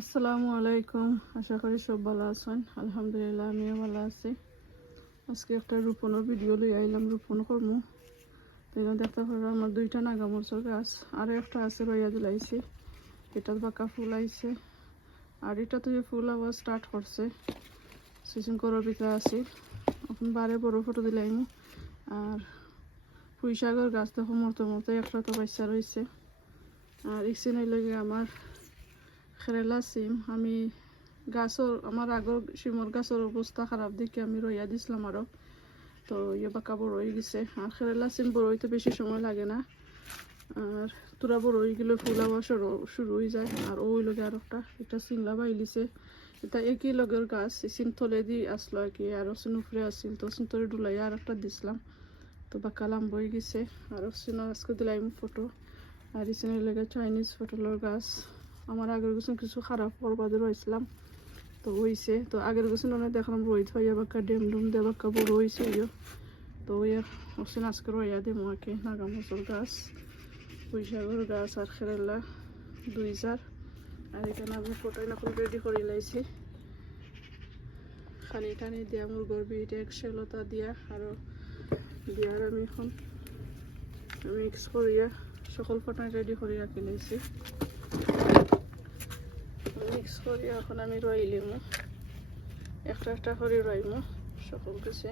আসসালামু আলাইকুম। আশা করি সব ভালো আছেন। আলহামদুলিল্লাহ, আমিও ভালো আছি। আজকে একটা রোপণের ভিডিও লই আইলাম রোপণ করব তাই দেখতে পারো, আমার দুইটা নাগামরচর গাছ আরও একটা আছে রইয়া দিলাইছি এটার বাঁকা ফুল আইছে। আর এটা তো ফুল আবার স্টার্ট করছে। সিজন করার ভিতরে আছে। এখন বারে বড় ফটো দিলাইম আর পুঁই গাছ দেখো, মরতে মরতে একটা তো বাচ্চা রয়েছে আর ইসিনের লগে আমার খেরেলা সিম আমি গাছর আমার আগর সিমর গাছের অবস্থা খারাপ দেখে আমি রইয়া দিছিলাম আরও তো ইয়ে বাঁকা বড় গেছে। আর খেরেলা সিম বড় বেশি সময় লাগে না। আর তোরা বড় হয়ে গেলে ফুল আবার শুরু হয়ে যায়। আর ওই লগে আর একটা এটা সিনলা বাইলিছে এটা একই লগের গাছ সিন তলে দি আসলো আর কি আরও সিন উপরে আসছিল তো সিন তলে ডুলাই আর একটা দিছিলাম। তো, বাঁকা হয়ে গেছে। আর সিন আজকে দিলাম ফটো। আর ইসিনের লেগে চাইনিজ ফটোলোর গাছ। আমার আগের গোছন কিছু খারাপ করবাদে রয়েছিলাম। তো হইছে, তো আগের গোছন অনেক দেখলাম রোহিত ভাইয়া বাক্কা ডেম ডুম দে বাক্কা বড় হয়েছে ইয়ে তো ওই ওসিন আজকে রইয়া দে মাকে নাগামচর গাছ বৈশাগর গাছ আর খেরেলা, দুই জার। আর এখানে আমি ফটো এখন রেডি করে লাইছি। খানি টানি দিয়া, মুরগর বিট, এক শেলতা দিয়া, আরও দিয়ার আমি এখন মিক্স করিয়া, সকল ফটো রেডি করে রাখি লাইছি। মিক্স করি, এখন আমি রইলিম একটা একটা করে রইম সকল কিছু।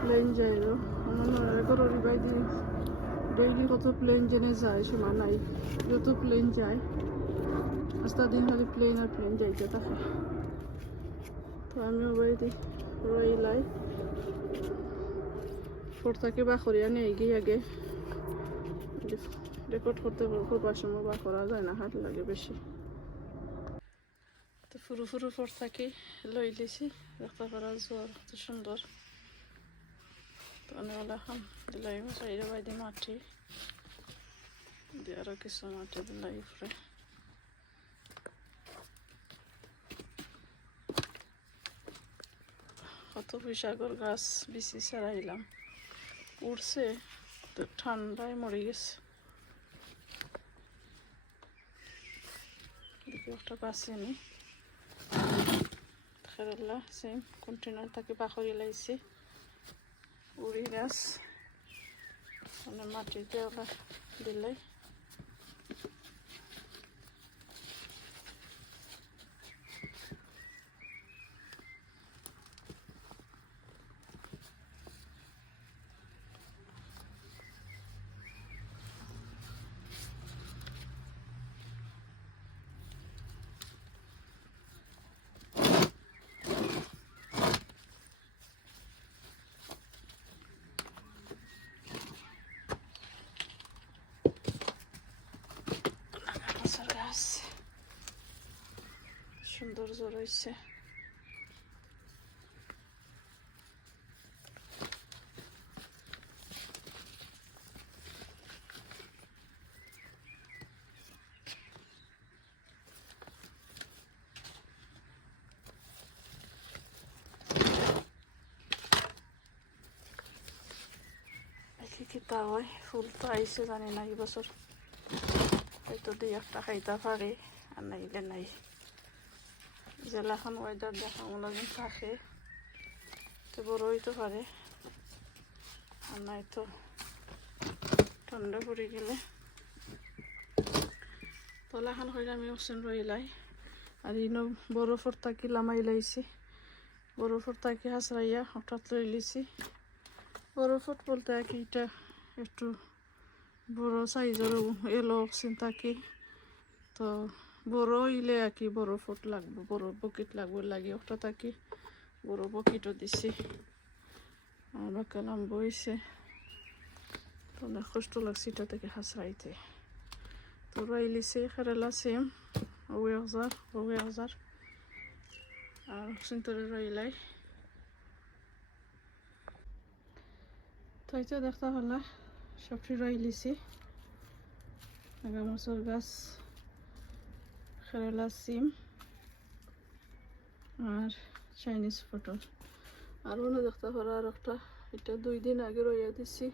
প্লেন যাইল আমার মনে হয় গরুর বাই দিন ডেইলি কত প্লেন জেনে যায়, শোনা নাই। যত প্লেন যায়। আস্তা দিন খালি প্লেন আর প্লেন যাইতে থাকে তো আমিও বাড়িতে রইলাই ফোরটাকে বা করিয়া নেই গিয়ে আগে রেকর্ড করতে করবার সময় বা করা যায় না হাত লাগে বেশি তো ফুরু ফুরু ফোরটাকে লই লিছি দেখতে পারা জোর কত সুন্দর তো ওলা খাম দিলাই সাইডে বাইদে মাটি দিয়ে আরও কিছু মাটি দিলাই উপরে কত বিশাগর গাছ বিচি ছাড়াইলাম। উড়ছে তো ঠান্ডায় মরে গেছে। একটা বাঁচেনি খেরলা, সেম কন্টেনার তাকে পাখরি লাইছে। উড়ি গাছ। মানে মাটিতে ওরা দিলে গাছের গাছ সৌন্দর্য রয়েছে হয় ফুল তো জানি না এই বছর হয়তো দুই একটা খাইতে পারে আর নাইলে নাই জেলাখন ওয়েদার দেখা মনে দিন থাকে। তো বড় হইতে পারে। আর নাই তো ঠান্ডা পড়ে গেলে। তলাখান হইলে আমি অপশন রইলাই। আর ইনো বরফর তাকি লামাই লাইছি। বরফর তাকি হাসরাইয়া হঠাৎ লই লিছি। বরফত বলতে কি এটা একটু বড় সাইজের এলো অক্সিন থাকি তো বড় ইলে আর কি বড় ফুট লাগবে, বড় বকিট লাগবে, লাগে ওটা থাকি। বড় বকিটও দিছি। আর বাকালাম বইছে। তো অনেক কষ্ট লাগছে এটা থেকে হাসরাইতে। তো রাইলিছে খেরেলা সেম ওয়ে হাজার ওয়ে হাজার। আর সিন্তরে রইলাই। তো এটা দেখতে হলা, সবটি রইলিছি। আগামসর গাছ। কেরালা সিম আর চাইনিজ পটল। আর মনে দেখতে পারো আর একটা, এটা দুই দিন আগে রইয়া দিছি।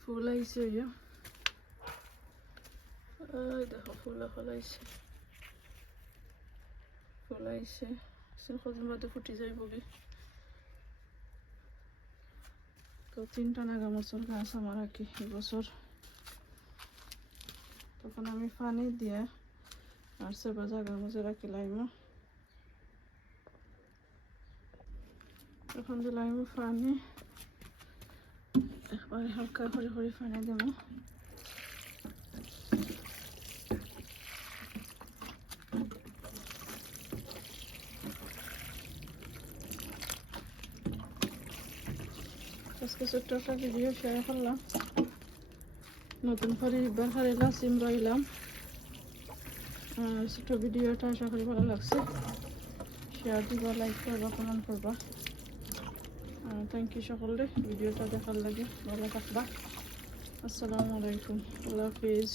ফুল আইছে ইয়া দেখো, ফুল ফলাইছে ফুল কদিন ফুটি যাই বলি তো তিনটা নাগামরচর গাছ আমার আর কি এবছর তখন আমি পানি দিয়ে আর সেবা জায়গার মাঝে রাখি লাইমো। তখন দিলাম পানি একবারে হালকা করে করে পানি দেবো। আজকে ছোট্ট ভিডিও শেয়ার করলাম। নতুন করে এবার হারিলা সিম রইলাম। ছোট ভিডিওটা আশা করি ভালো লাগছে। শেয়ার দিবা লাইক করবা কমেন্ট করবা। থ্যাংক ইউ সকলে ভিডিওটা দেখার লাগে। ভালো থাকবা। আসসালামু আলাইকুম। আল্লাহ হাফিজ।